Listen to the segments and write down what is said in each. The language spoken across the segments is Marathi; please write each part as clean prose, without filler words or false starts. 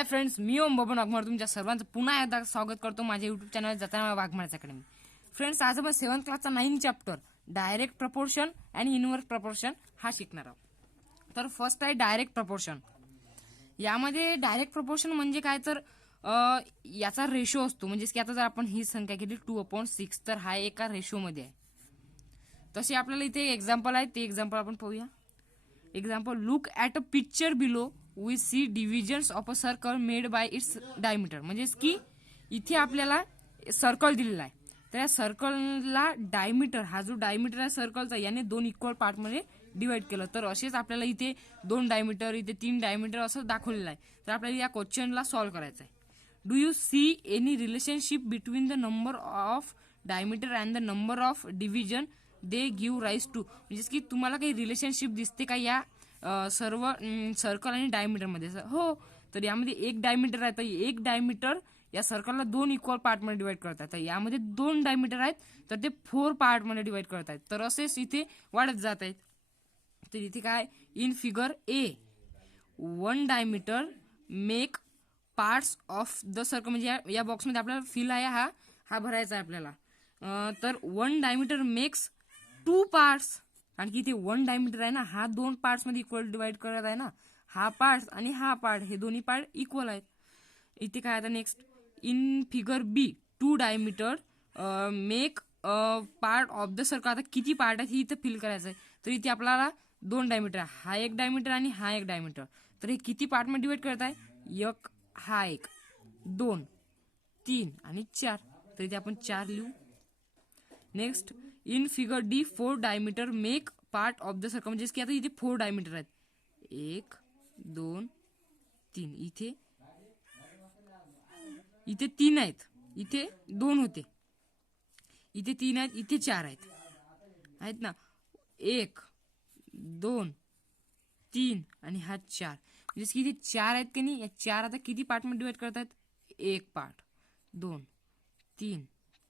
हाय फ्रेंड्स, मी ओम बबन वाघमारे तुमच्या सर्वांचं पुन्हा एकदा स्वागत करतो माझ्या युट्यूब चॅनल जाताना वाघमारेच अकॅडमी. फ्रेंड्स, आज आपण 7th क्लासचा 9 चॅप्टर डायरेक्ट प्रपोर्शन आणि इनव्हर्स प्रपोर्शन हा शिकणार आहोत. तर फर्स्ट आहे डायरेक्ट प्रपोर्शन. यामध्ये डायरेक्ट प्रपोर्शन म्हणजे काय तर याचा रेशो असतो. म्हणजे की आता जर आपण ही संख्या केली 2/6 तर हा एका रेशोमध्ये आहे. तसे आपल्याला इथे एक्झाम्पल आहे, ते एक्झाम्पल आपण पाहूया. Example, look at a picture below we see divisions of a circle made by its diameter. म्हणजेच की इथे आपल्याला सर्कल दिलेला आहे, तर या सर्कलला डायमीटर, हा जो डायमीटर आहे सर्कलचा, याने 2 इक्वल पार्टमध्ये डिवाइड केलं. तर असेच आपल्याला इथे 2 डायमीटर, इथे 3 डायमीटर असं दाखवलेलं आहे. तर आपल्याला या क्वेश्चनला सॉल्व्ह करायचं आहे. Do you see any relationship between the number of diameter and the number of division they give rise to. म्हणजेच की तुम्हाला काही रिलेशनशिप दिसते का या सर्व सर्कल आणि डायमीटर मध्ये? हो, तर यामध्ये एक डायमीटर आहे, तर एक डायमीटर या सर्कलला 2 इक्वल पार्टमध्ये डिवाइड करतात. तर यामध्ये 2 डायमीटर आहेत, तर ते 4 पार्टमध्ये डिवाइड करत आहेत. तर असेच इथे वाढत जात आहेत. तर इथे काय, in figure A 1 diameter make parts of the circle. म्हणजे या बॉक्समध्ये आपल्याला फिल आहे, हा भरायचा आहे आपल्याला. तर 1 डायमीटर मेक्स 2 पार्ट्स. कारण की इथे 1 डायमीटर आहे ना, हा 2 पार्ट्स मध्ये इक्वल डिवाइड करत आहे ना. हा पार्ट आणि हा पार्ट, हे दोन्ही पार्ट इक्वल आहेत. इथे काय आता next, in figure B 2 diameter make part of the circle. आता किती पार्ट आहेत हे इथे फिल करायचं आहे. तर इथे आपल्याला 2 डायमीटर, हा एक डायमीटर आणि हा एक डायमीटर, तर हे किती पार्टमध्ये डिवाइड करत आहे? एक, हा एक, 2, 3 आणि 4. तर इथे आपण 4 लिहू. Next, in figure D 4 diameter make part of the circle. म्हणजे की आता इथे 4 डायमीटर आहेत, 1, 2, 3. इथे 3 आहेत, इथे 2 होते, इथे 3 आहेत, इथे 4 आहेत ना. 1, 2, 3 आणि हा 4. म्हणजे की इथे 4 आहेत की नाही. या 4 आता किती पार्टमध्ये डिवाइड करतात? 1 पार्ट, 2, 3,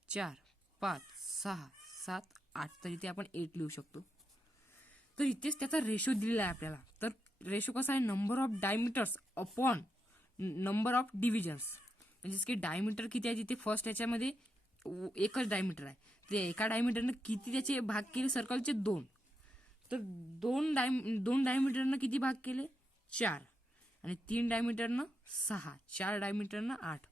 4, 5, 6, 7, 8. तर इथे आपण 8 लिहू शकतो. तर इथेच त्याचा रेशो दिलेला आहे आपल्याला. तर रेशो कसा आहे? Number of diameters upon number of divisions. म्हणजेच की डायमीटर किती आहे तिथे फर्स्ट याच्यामध्ये एकच डायमीटर आहे, ते एका डायमीटरनं किती त्याचे भाग केले सर्कलचे? 2. तर 2 डायमीटरनं किती भाग केले? 4. आणि 3 डायमीटरनं 6, 4 डायमीटरनं 8.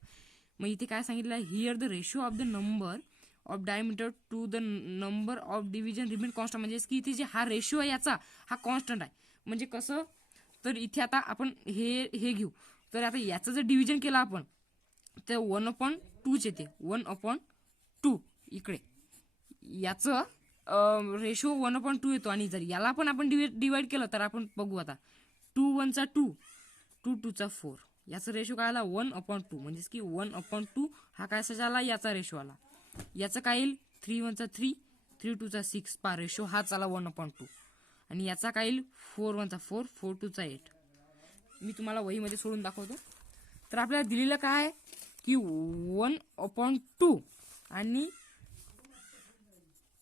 मग इथे काय सांगितलं आहे? Here the ratio of the number of diameter to the number of division remain constant. म्हणजे की इथे जे हा रेशो आहे याचा, हा कॉन्स्टंट आहे. म्हणजे कसं, तर इथे आता आपण हे घेऊ. तर आता याचं जर डिव्हिजन केलं आपण, तर 1/2 येते. 1/2 इकडे याचं रेशो 1/2 येतो. आणि जर याला पण आपण डिवाइड केलं तर आपण बघू आता, 2 1 चा 2, 2 2 चा 4. याचा रेशो काय आला? 1/2. म्हणजेच की 1/2 हा काय आला? याचा रेशो आला. याचं काय येईल? 3 1 चा 3, 3 2 चा 6. पा रेशो हाच आला 1/2. आणि याचा काय येईल? 4 1 चा 4, 4 2 चा 8. मी तुम्हाला वहीमध्ये सोडून दाखवतो. तर आपल्याला दिलेलं काय आहे की 1/2 आणि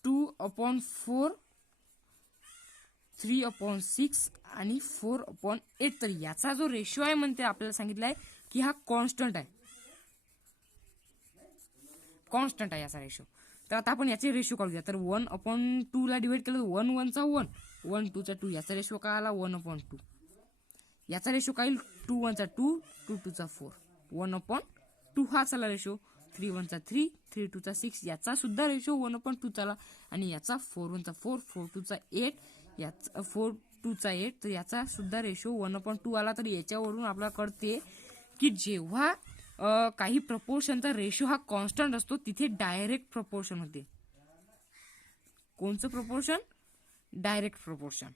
2/4, 3/6 आणि 4/8. तर याचा जो रेशो आहे म्हणते आपल्याला सांगितलंय की हा कॉन्स्टंट आहे, कॉन्स्टंट आहे याचा रेशो. तर आता आपण याचे रेशो काढूया. तर 1/2 ला डिवाइड केलं, 1 1 चा 1, 1 2 चा 2. याचा रेशो काय आला? 1/2. याचा रेशो काय येईल? 2 1 चा 2, 2 2 चा 4. 1/2 हाच आला रेशो. 3 1 चा 3, 3 2 चा 6. याचा सुद्धा रेशो 1/2 आला. आणि याचा 4 1 चा 4, 4 2 चा 8. याचा 4 2 चा 8. तर याचा सुद्धा रेशो 1/2 आला. तर याच्यावरून आपल्याला कळते की जेव्हा काही प्रपोर्शनचा रेशो हा कॉन्स्टंट असतो तिथे डायरेक्ट प्रपोर्शन होते. कोणचं प्रपोर्शन? Direct proportion.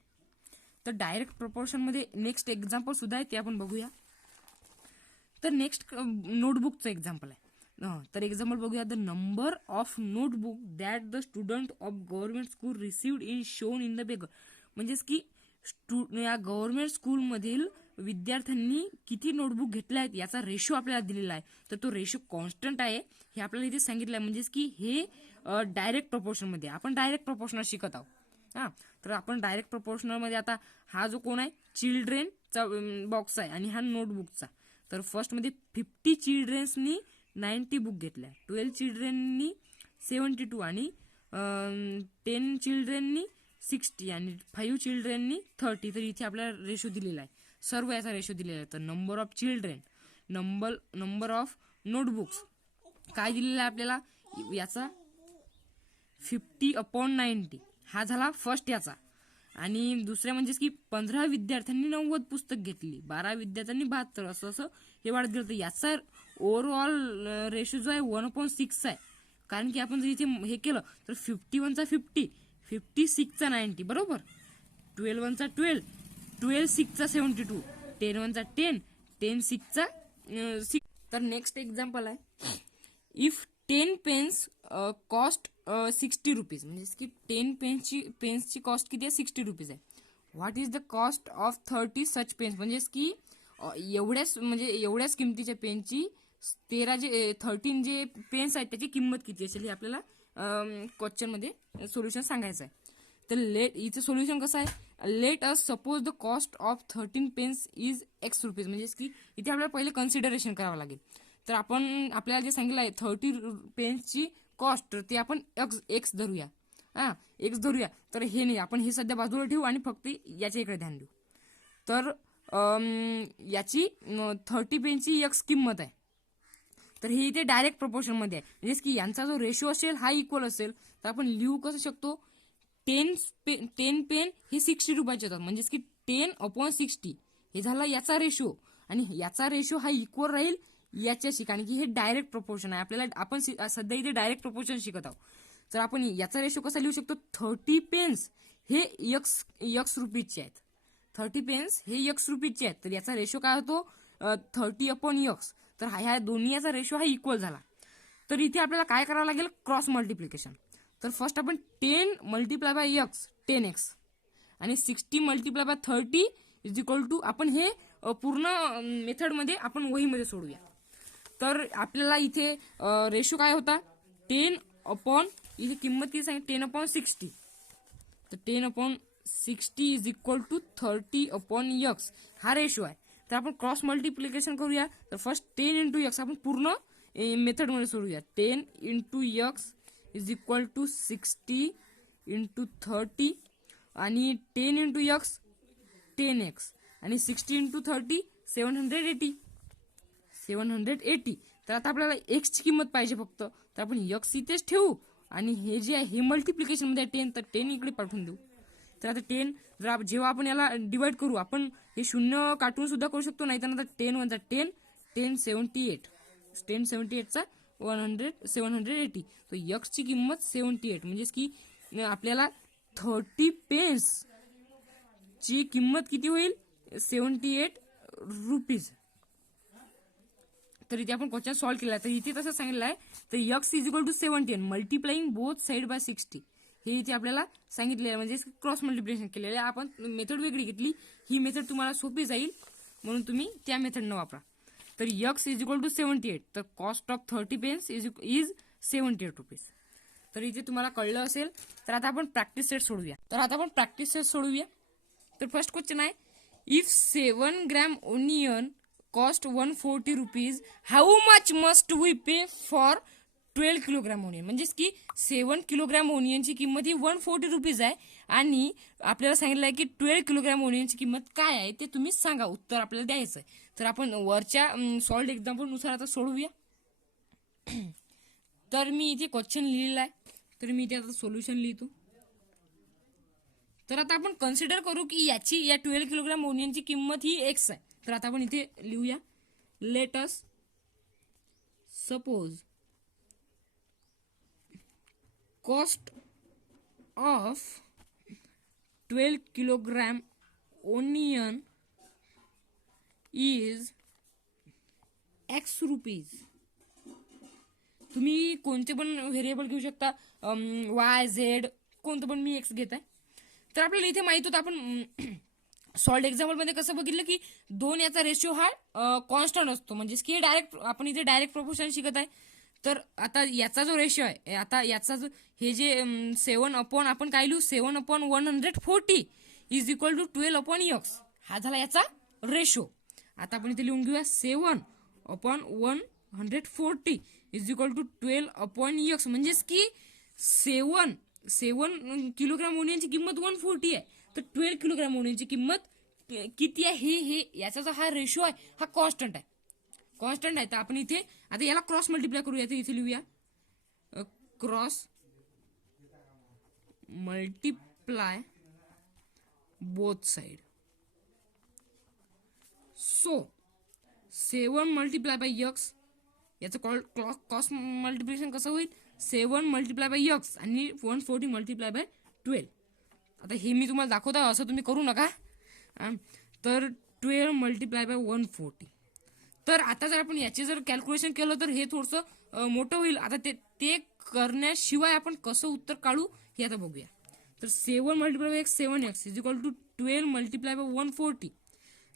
तर डायरेक्ट प्रपोर्शन मध्ये नेक्स्ट एक्झाम्पल सुद्धा आहे, ते आपण बघूया. तर नेक्स्ट नोटबुकचं एक्झाम्पल आहे. तर एक्झाम्पल बघूया. The number of notebook that the student of government school received in shown in the beggar. म्हणजेच की या गव्हर्नमेंट स्कूलमधील विद्यार्थ्यांनी किती नोटबुक घेतल्या आहेत याचा रेशो आपल्याला दिलेला आहे. तर तो रेशो कॉन्स्टंट आहे हे आपल्याला इथे सांगितलं आहे. म्हणजेच की हे डायरेक्ट प्रपोर्शन मध्ये, आपण डायरेक्ट प्रपोर्शनल शिकत आहोत. तर आपण डायरेक्ट प्रपोर्शनल मध्ये आता हा जो कोण आहे, चिल्ड्रेनचा बॉक्स आहे आणि हा नोटबुकचा. तर फर्स्टमध्ये 50 चिल्ड्रन्सनी 90 बुक घेतल्या, 12 चिल्ड्रननी 72 आणि 10 चिल्ड्रननी 60 आणि 5 चिल्ड्रननी 30. तर इथे आपल्याला रेशो दिलेला आहे, सर्व याचा रेशो दिलेला आहे. तर number of children, number of notebooks काय दिलेला आहे आपल्याला, याचा 50/90 हा झाला फर्स्ट याचा. आणि दुसऱ्या म्हणजेच की 15 विद्यार्थ्यांनी 90 पुस्तक घेतली, 12 विद्यार्थ्यांनी 72, असं असं हे वाढत गेलं. तर याचा ओव्हरऑल रेशो जो आहे 1/6 आहे. कारण की आपण जर इथे हे केलं तर 51चा 50, 56चा 90 बरोबर, 12 12, 12 72, 10 10, 10 6. तर नेक्स्ट एक्झाम्पल आहे, इफ 10 पेन्स कॉस्ट 60 रुपीज, म्हणजे की 10 पेन्सची कॉस्ट किती आहे, 60 रुपीज आहे. What is the cost of 30 such pens, म्हणजेच की एवढ्याच किमतीच्या पेनची 13 जे पेन्स आहेत त्याची किंमत किती असेल हे आपल्याला क्वेश्चन मध्ये सोल्युशन सांगायचं आहे. तर इथे सोल्युशन कसं आहे, let us suppose the cost of 13 pens is X rupees, म्हणजे की इथे आपल्याला पहिले कन्सिडरेशन करावं लागेल. तर आपण आपल्याला जे सांगितलं आहे 30 पेन्सची कॉस्ट, तर ते आपण एक्स धरूया, एक्स धरूया. तर हे नाही, आपण हे सध्या बाजूला ठेवू आणि फक्त याच्या इकडे ध्यान देऊ. तर याची 30 पेनची एक्स किंमत आहे. तर हे इथे डायरेक्ट प्रपोर्शन मध्ये आहे, म्हणजेच की यांचा जो रेशो असेल हा इक्वल असेल. तर आपण लिहू कसं शकतो, 10 पेन हे 60 रुपयाचे होतात, म्हणजेच की 10/60 हे झाला याचा रेशो, आणि याचा रेशो हा इक्वल राहील याच्याशी, कारण की हे डायरेक्ट प्रपोर्शन आहे. आपल्याला आपण सध्या इथे डायरेक्ट प्रपोर्शन शिकत आहोत. तर आपण याचा रेशो कसा लिहू शकतो, 30 पेन्स हे एक्स रुपीजचे आहेत, 30 पेन्स हे एक्स रुपीजचे आहेत. तर याचा रेशो काय होतो, 30/x. तर ह्या दोन्ही याचा रेशो हा इक्वल झाला. तर इथे आपल्याला काय करावं लागेल, क्रॉस मल्टिप्लिकेशन. तर फर्स्ट आपण 10 मल्टिप्लाय बाय एक्स 10x आणि 60 multiply by 30 is equal to, आपण हे पूर्ण मेथडमध्ये आपण वहीमध्ये सोडूया. तर आपल्याला इथे रेशो काय होता, 10 इथे किंमत किती सांगितली, 10/60. तर 10/60 इज इक्वल टू 30/x हा रेशो आहे. तर आपण क्रॉस मल्टिप्लिकेशन करूया. तर फर्स्ट 10 × x आपण पूर्ण मेथडमध्ये सोडूया. 10 × x इज इक्वल टू 60 × 30 आणि 10 × x 10x आणि 60 × 30 780. तर आता आपल्याला x ची किंमत पाहिजे फक्त, तर आपण x इथेच ठेवू आणि हे जे आहे हे मल्टिप्लिकेशन मध्ये 10, तर 10 इकडे पाठवून देऊ. तर आता 10 जेव्हा आपण याला डिवाइड करू, आपण हे शून्य काटून सुद्धा करू शकतो, नाही तर 10 × 10 1078, 1078चा 780. तर x ची किंमत 78, म्हणजेच की आपल्याला 30 पेन्स ची किंमत किती होईल, 78 रुपीज. तर इथे आपण क्वेश्चन सॉल्व्ह केला. तर इथे तसं सांगितलं आहे, तर x is equal to 70 multiplying both side by 60 हे इथे आपल्याला सांगितलेलं आहे, म्हणजे क्रॉस मल्टिप्लिकेशन केलेलं आहे. आपण मेथड वेगळी घेतली, ही मेथड तुम्हाला सोपी जाईल म्हणून तुम्ही त्या मेथडनं वापरा. तर x इज इक्वल टू 78, तर cost of 30 pens is 78 rupees. तर इथे तुम्हाला कळलं असेल. तर आता आपण प्रॅक्टिस सेट सोडूया. तर फर्स्ट क्वेश्चन आहे, if 7 gram onion cost 140 rupees, how much must we pay for 12 kilogram onion, म्हणजेच की 7 किलोग्राम ओनियनची किंमत ही 140 रुपीज आहे आणि आपल्याला सांगितलं आहे की 12 किलोग्राम ओनियनची किंमत काय आहे ते तुम्ही सांगा, उत्तर आपल्याला द्यायचं आहे. तर आपण वरच्या सॉल्ड एक्झाम्पल नुसार आता सोडवूया. तर मी इथे क्वेश्चन लिहिलेला आहे, तर मी इथे आता सोल्युशन लिहितो. तर आता आपण कन्सिडर करू की या 12 किलोग्राम ओनियनची किंमत ही x आहे. तर आता आपण इथे लिहूया, late us suppose cost of 12 kilogram onion is x rupees. तुम्ही कोणते पण व्हेरिएबल घेऊ शकता, y z कोणतं पण, मी x घेत आहे. तर आपल्याला इथे माहित होतं, आपण सॉल्ड एक्झाम्पल मध्ये कसं बघितलं की 2 याचा रेशिओ हा कॉन्स्टंट असतो, म्हणजेच की डायरेक्ट आपण इथे डायरेक्ट प्रोपोर्शन शिकत आहे. तर आता याचा जो रेशिओ आहे, आता याचा जो हे जे 7 अपॉन आपण काय लिहू, 7/140 इज इक्वल टू 12/x हा झाला याचा रेशो. आता आपण इथे लिहून घेऊया 7/140 इज इक्वल टू 12/x, म्हणजेच की 7 किलोग्राम ओनियनची किंमत 140 आहे, तर 12 किलोग्राम ओनियनची किंमत किती आहे हे याचा जो हा रेशो आहे हा कॉन्स्टंट आहे. तर आपण इथे आता याला क्रॉस मल्टिप्लाय करूया. तर इथे लिहूया cross multiply both side. So 7 multiply by x, याचं क्रॉस मल्टिप्लिकेशन कसं होईल, 7 मल्टिप्लाय बाय एक्स आणि 140 मल्टिप्लाय बाय 12. आता हे मी तुम्हाला दाखवत आहे, असं तुम्ही करू नका. तर 12 मल्टिप्लाय बाय 140. तर आता जर आपण याचे जर कॅल्क्युलेशन केलं तर हे थोडंसं मोठं होईल. आता ते करण्याशिवाय आपण कसं उत्तर काढू हे आता बघूया. तर 7 multiply by X 7x is equal to 12 multiply by 140.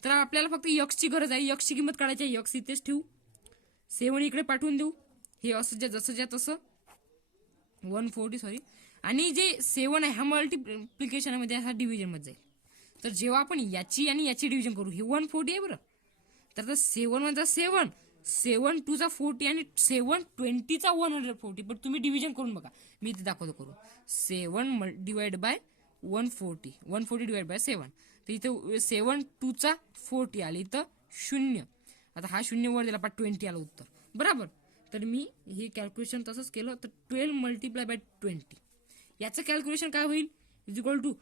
तर आपल्याला फक्त एक्सची गरज आहे. एक्सची किंमत काढायची आहे. एक्स इथेच ठेवू, 7 इकडे पाठवून देऊ. हे असं जसं ज्या तसं 140 सॉरी. आणि जे 7 आहे हा मल्टिप्लिकेशन मध्ये हा डिव्हिजन मध्ये जाईल. तर जेव्हा आपण याची आणि याची डिव्हिजन करू, हे 140 आहे बरं. तर 7 × 7 7 2 × 40 आणि 7 20 × 140. पण तुम्ही डिव्हिजन करून बघा, मी इथे दाखवतो करून. 7 डिवाइड बाय 140 140 डिवाइड बाय 7. तर इथे 7 2 × 40 आले, इथं 0. आता हा 0 वर दिला, 20 आलं उत्तर बरोबर. तर मी हे कॅल्क्युलेशन तसंच केलं. तर 12 मल्टिप्लाय बाय 20 याचं कॅल्क्युलेशन काय होईल, इज इक्वल टू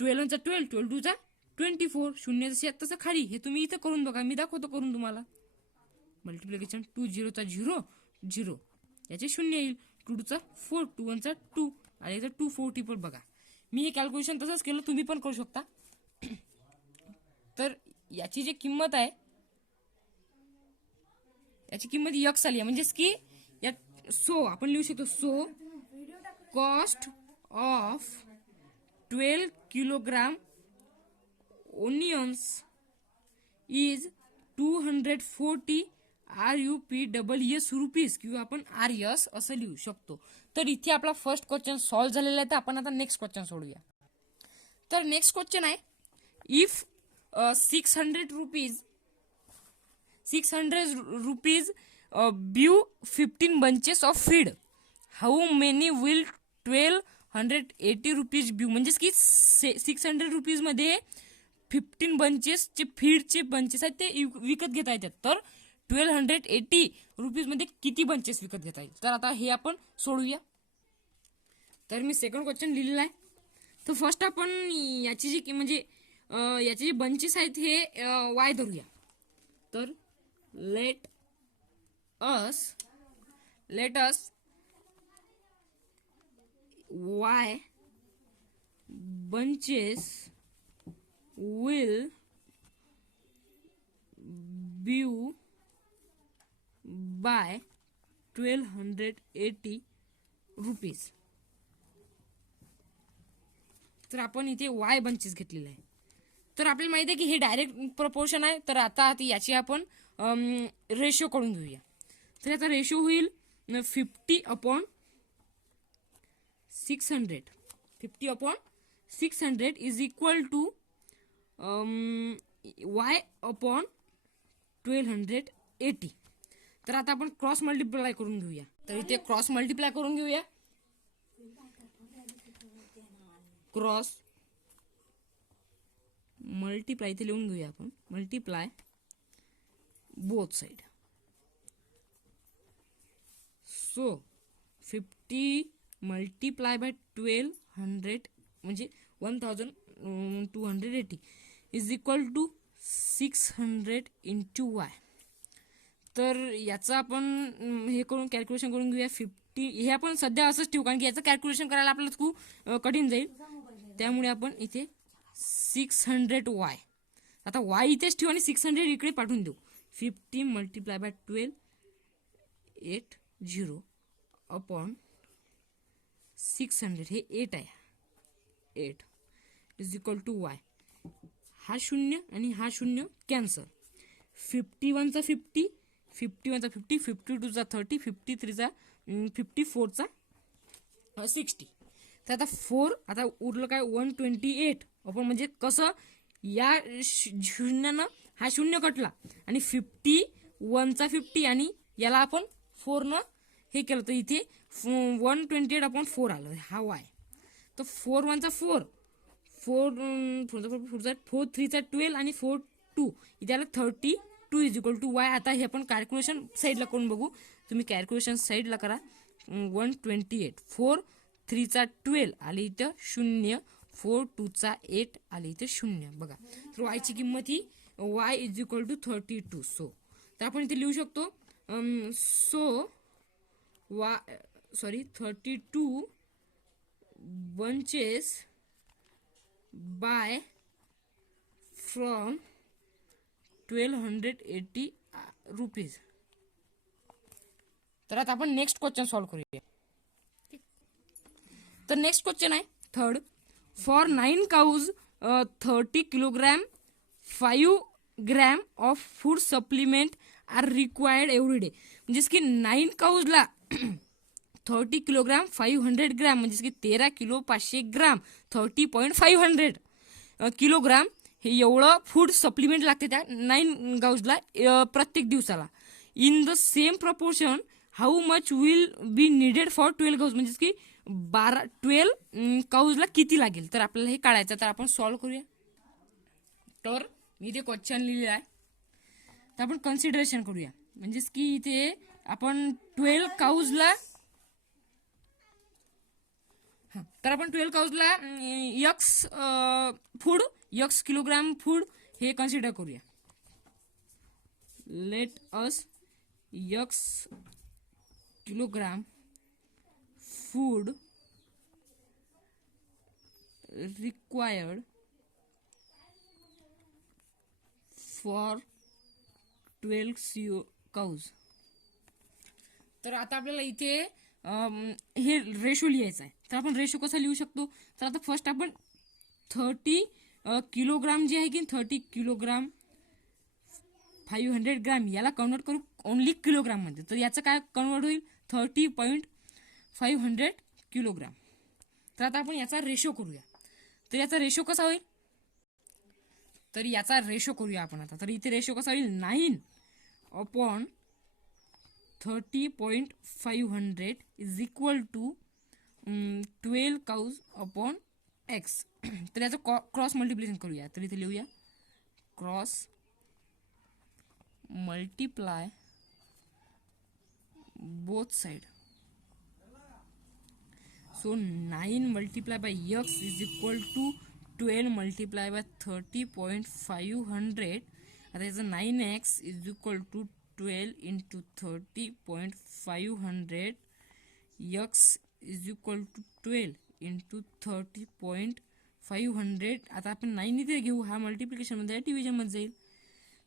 12 × 12 12 2 × 24. 0 जशी तसं खाली. हे तुम्ही इथं करून बघा, मी दाखवतो करून तुम्हाला. मल्टिप्लिकेशन 2 0 × 0 0, याचे 0 येईल. 2 2 4 2 1 2 आणि इथं 240. पण बघा मी हे कॅल्क्युलेशन तसंच केलं, तुम्ही पण करू शकता. तर याची जी किंमत आहे, याची किंमत x आली आहे, म्हणजेच की या सो आपण लिहू शकतो so cost of 12 kilogram onions is 240 rupees, किंवा आपण RS असं लिहू शकतो. तर इथे आपला फर्स्ट क्वेश्चन सॉल्व्ह झालेला आहे. तर आपण आता नेक्स्ट क्वेश्चन सोडूया. तर नेक्स्ट क्वेश्चन आहे, if 600 rupees buy 15 bunches of feed, how many will 1280 rupees buy, म्हणजेच की 600 रुपीज मध्ये 15 bunches चे फीडचे बंचेस आहेत ते विकत घेता येतात. तर 1280 रुपीज मध्ये किती बंचेस विकत घेता येईल. तर आता हे आपण सोडूया. तर मी सेकंड क्वेश्चन लिहिलेला आहे. तर फर्स्ट आपण याची जी म्हणजे याचे जे बंचेस आहेत हे y धरूया. तर let us y bunches will buy by 1280 rupees. तर आपण इथे y बंचेस घेतलेले आहे. तर आपल्याला माहिती आहे की हे डायरेक्ट प्रपोर्शन आहे. तर आता याची आपण रेशो करून घेऊया. तर याचा रेशो होईल 50/600. 50/600 इज इक्वल टू y/1280. तर आता आपण क्रॉस मल्टिप्लाय करून घेऊया. तर इथे क्रॉस मल्टिप्लाय करून घेऊया. क्रॉस मल्टिप्लाय इथे लिहून घेऊया आपण. Multiply both side. So 50 multiply by 1200 म्हणजे 1280 is equal to 600 into y. तर याचं आपण हे करून कॅल्क्युलेशन करून घेऊया. 50 हे आपण सध्या असंच ठेवू, कारण की याचं कॅल्क्युलेशन करायला आपल्याला खूप कठीण जाईल. त्यामुळे आपण इथे 600y, आता y इथेच ठेवू आणि 600 इकडे पाठवून देऊ. 50 मल्टिप्लाय बाय 1280 अपॉन 600, हे 8 आहे. 8 इज इक्वल टू y. हा 0 आणि हा 0 कॅन्सल. 51 चा 50, 51 चा 50, 52 चा 30, 53 चा 54 चा 60. तर आता 4 आता उरलं काय 128 आपण, म्हणजे कसं या शून्यानं हा शून्य कटला आणि 51 आणि याला आपण 4 न हे केलं तर इथे 128/4 आलं हा वाय. तर 4 1 4 4 3 12 आणि 4 2 इथे आलं 32 इज इक्वल टू वाय. आता हे आपण कॅल्क्युलेशन साईडला करून बघू. तुम्ही कॅल्क्युलेशन साईडला करा. 128 4 3 12 आली इथं 0 4 2 8 आली इथे 0. बघा तर वायची किंमत ही y is equal to 32. So तर आपण इथे लिहू शकतो 32 bunches by from 1280 रुपीज. तर आता आपण नेक्स्ट क्वेश्चन सॉल्व करूया. तर नेक्स्ट क्वेश्चन आहे third. For 9 cows 30 kilogram 5 gram of food supplement are required every day. म्हणजेच की 9 cows ला 30 किलोग्राम 500 ग्रॅम म्हणजेच की 13 किलो 500 ग्राम 30.500 किलोग्राम हे एवढं फूड सप्लिमेंट लागते त्या 9 cows ला प्रत्येक दिवसाला. In the same proportion how much will be needed for 12 cows. म्हणजेच की 12 cows ला किती लागेल तर आपल्याला हे काढायचं. तर आपण सॉल्व्ह करूया. तर मी इथे क्वेश्चन लिहिलेला आहे तर आपण कन्सिडरेशन करूया. म्हणजेच की इथे आपण 12 cows ला तर आपण 12 cows ला x food x kilogram food हे कन्सिडर करूया. Let us x kilogram food required for 12 cows. तर आता आपल्याला इथे हे रेशो लिहायचा आहे. तर आपण रेशो कसा लिहू शकतो. तर आता फर्स्ट आपण 30 किलोग्राम जे आहे की 30 किलोग्राम 500 ग्रॅम याला कन्वर्ट करू ओनली किलोग्राम मध्ये. तर याचं काय कन्वर्ट होईल 30.500 किलोग्राम. तर आता आपण याचा रेशो करूया. तर याचा रेशो कसा होईल तर याचा रेशो करूया आपण आता. तर इथे रेशो कसा होईल 9/30.500 is equal to 12 cows upon x. तर याचं क्रॉस मल्टिप्लिकेशन करूया. तर इथे लिहूया cross multiply both side. So 9 multiplied by x is equal to 12 multiplied by 30.500. आता याचं 9x is equal to 12 into 30.500 x is equal to 12 into 30.500. आता आपण 9 इथे घेऊ. हा मल्टिप्लिकेशन मध्ये डिव्हिजन मध्ये जाईल.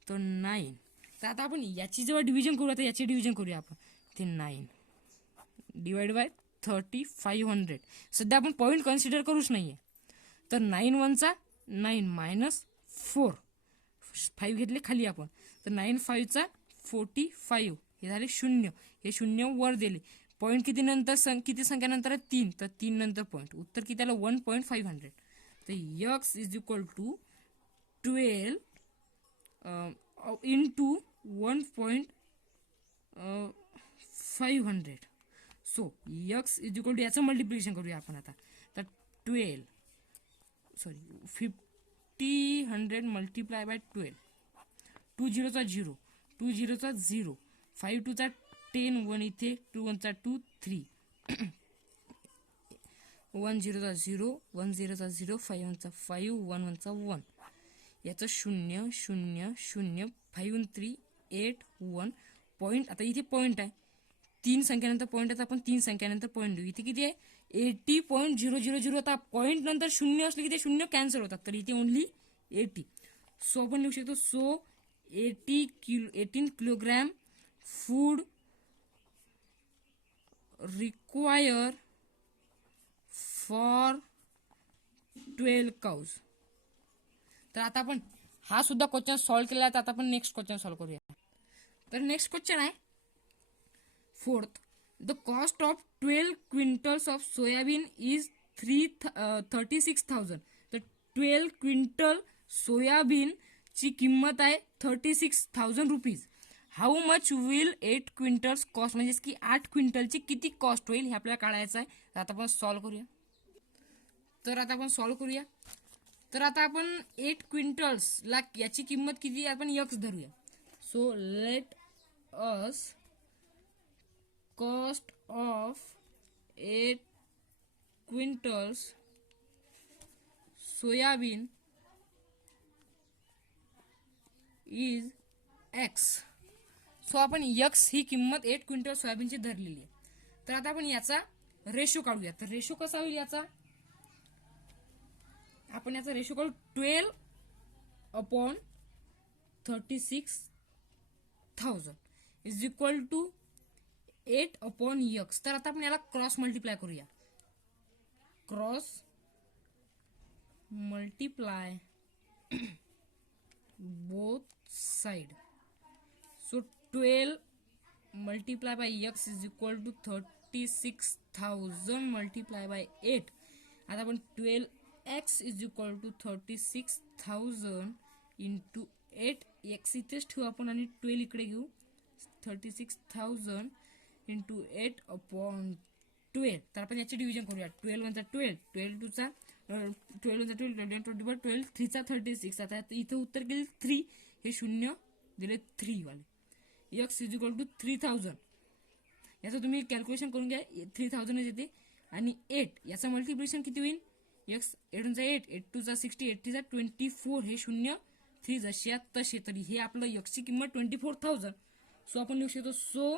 तर 9. तर आता आपण याची जेव्हा डिव्हिजन करूया तर याची डिव्हिजन करूया आपण. ते 9 डिवाइड बाय 3500. सध्या आपण पॉईंट कन्सिडर करूच नाहीये. तर 9 1 9 मायनस 4 5 घेतले खाली आपण. तर 9 5 45 हे झाले 0. हे 0 वर दिले. पॉईंट किती नंतर किती संख्यानंतर 3 तर 3 नंतर पॉईंट. उत्तर किती आलं 1.500. तर x is equal to 12 into 1.500. So x is equal to याचं मल्टिप्लिकेशन करूया आपण आता. तर 50 मल्टिप्लाय बाय 12. 2 0 0 2 0 0 5 2 10 1 इथे 2 1 2 3 1 0 0 1 0 0 5 1 5 1 1 1 याचं 0 0 0 5 3 8 1 पॉईंट. आता इथे पॉईंट आहे 3 संख्यानंतर पॉईंट आहे. आपण 3 संख्यानंतर पॉईंट देऊ. इथे किती आहे 80.000. आता पॉईंट नंतर 0 असले की ते 0 कॅन्सल होतात. तर इथे ओनली 80. सो आपण लिहू शकतो. So 18 kilogram food require for 12 cows. तर आता आपण हा सुद्धा क्वेश्चन सॉल्व्ह केला. तर आता आपण नेक्स्ट क्वेश्चन सॉल्व्ह करूया. तर नेक्स्ट क्वेश्चन आहे fourth. The cost of 12 quintals of soybean is 36,000. तर 12 क्विंटल सोयाबीन ची किंमत आहे 36,000 rupees. How much will 8 quintals cost, म्हणजेच की 8 क्विंटलची किती कॉस्ट होईल हे आपल्याला काढायचं आहे. तर आता आपण सॉल्व्ह करूया. तर आता आपण 8 क्विंटल्सला याची किंमत किती आपण यक्स धरूया. So let us cost of 8 quintals soybean is x. So आपण यक्स ही किंमत 8 क्विंटल सोयाबीनची धरलेली आहे. तर आता आपण याचा रेशो काढूया. तर रेशो कसा होईल याचा, आपण याचा रेशो काढू 12/36,000 इज इक्वल टू 8/x. तर आता आपण याला क्रॉस मल्टिप्लाय करूया. Cross multiply both side. So 12 multiplied by x is equal to 36,000 multiplied by 8. आता आपण 12x is equal to 36,000 into 8. x इथेच ठेवू आपण आणि 12 इकडे घेऊ. 36,000 into 8/12. तर आपण याचे डिव्हिजन करूया. 12 1 12, 12 2 12 12 3 36. आता इथं उत्तर गेले 3, हे शून्य दिले 3 वाले. x is equal to 3000. याचं तुम्ही कॅल्क्युलेशन करून घ्या. 3000 येते आणि 8 याचं मल्टिप्लिकेशन किती होईल. x 8 1 8, 8 2 60, 8 3 24. हे शून्य 3 जशी तसे. तरी हे आपलं x ची किंमत 24,000. सो आपण लिहू शकतो. So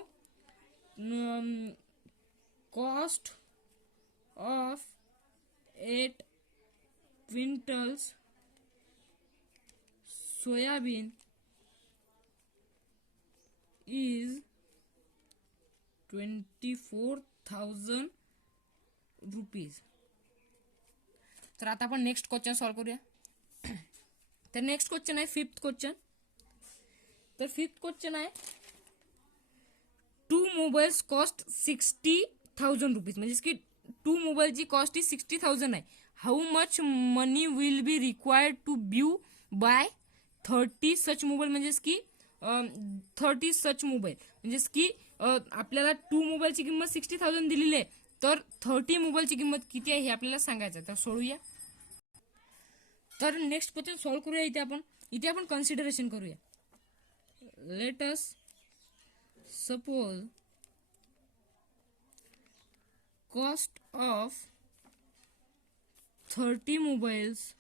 cost of 8 quintals soybean is 24,000 rupees. तर आता आपण नेक्स्ट क्वेश्चन सॉल्व्ह करूया. तर नेक्स्ट क्वेश्चन आहे 5th क्वेश्चन. तर 5th क्वेश्चन आहे 2 मोबाईल्स कॉस्ट 60,000 रुपीज. म्हणजे की 2 मोबाईलची कॉस्ट ही 60,000 आहे. How much money will be required to buy by 30 such mobile. म्हणजेच की 30 सच मोबाईल. म्हणजेच की आपल्याला 2 मोबाईलची किंमत 60,000 दिलेली आहे. तर 30 मोबाईलची किंमत किती आहे हे आपल्याला सांगायचं आहे. तर सोडूया. तर नेक्स्ट क्वेश्चन सॉल्व्ह करूया. इथे आपण कन्सिडरेशन करूया. Late us suppose cost of 30 mobiles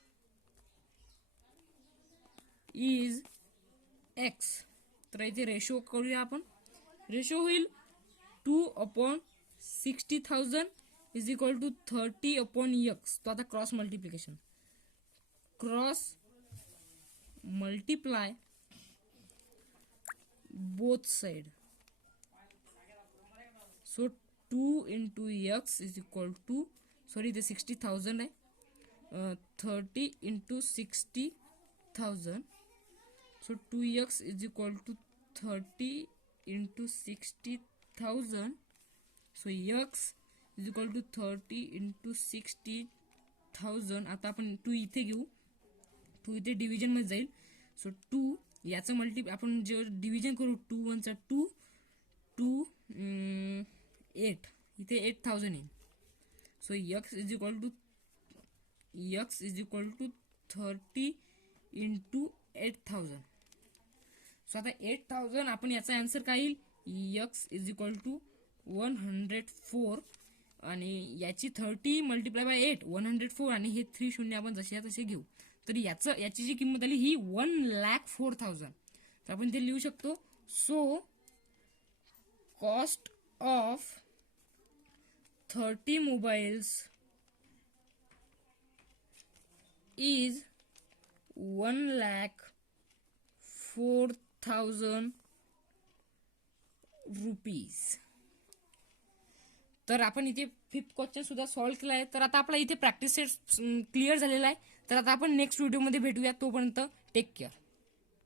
is x. तर इथे रेशो करूया आपण. रेशो होईल 2/60,000 इज इक्वल टू 30/x. तो आता cross multiplication. Cross multiply both side. So 2 into x is equal to, sorry इथे 60,000 आहे. 30 into 60,000. So 2x is equal to 30 into 60,000. So x is equal to 30 into 60,000. आता आपण 2 इथे घेऊ. 2 इथे डिव्हिजन मध्ये जाईल. सो 2 याचं आपण जे डिव्हिजन करू 2 1 2, 2 8. इथे 8,000 येईल. So x is equal to 30 into 8,000. So आता 8,000 आपण याचा आन्सर काय येईल. x is equal to 104 आणि याची 30 मल्टिप्लाय बाय 8 104 आणि हे 3 शून्य आपण जसे तसे घेऊ. तर याची जी किंमत आली ही 1,04,000. तर आपण ते लिहू शकतो. So cost of 30 mobiles is 1,04,000 rupees. तर आपण इथे 5th क्वेश्चन सुद्धा सॉल्व्ह केला आहे. तर आता आपला इथे प्रॅक्टिस सेट क्लिअर झालेला आहे. तर आता आपण नेक्स्ट व्हिडिओमध्ये भेटूया. तोपर्यंत टेक केअर.